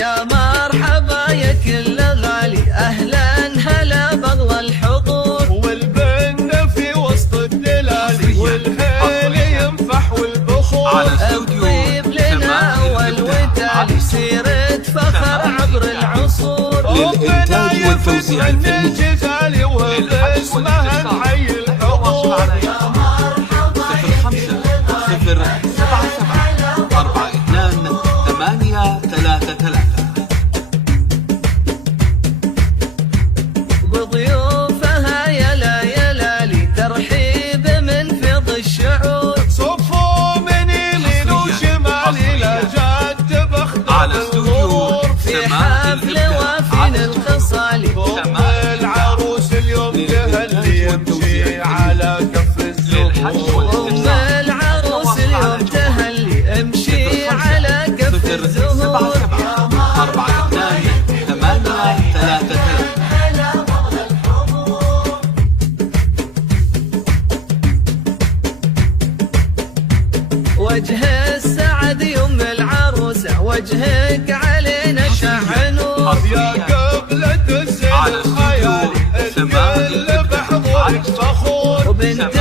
يا مرحبا يا كل غالي، أهلا هلا بغلى الحضور، والبن في وسط الدلالي، والهيل ينفح والبخور. الطيب لنا أول وتالي، سيرة فخر عبر العصور. للإنتاج والتوزيع الفني الجزالي وباسمها نحيي الحضور. يا مرحبا يا كل غالي، 077 42 833. وضيوفها يلا يلالي، ترحيب من فيض الشعور. صفوا من يمين وشمال لا جد بخطر الغرور. في حفل وافين الخصالي، ام العروس اليوم تهلي يمشي على كف الزهور. ام العروس اليوم تهلي امشي على كف الزهور. 42 833. وجه السعد يم العروسة، وجهك علينا شحنور. يا قبلة الزين الخيالي الكل بحضورك فخور. وبنت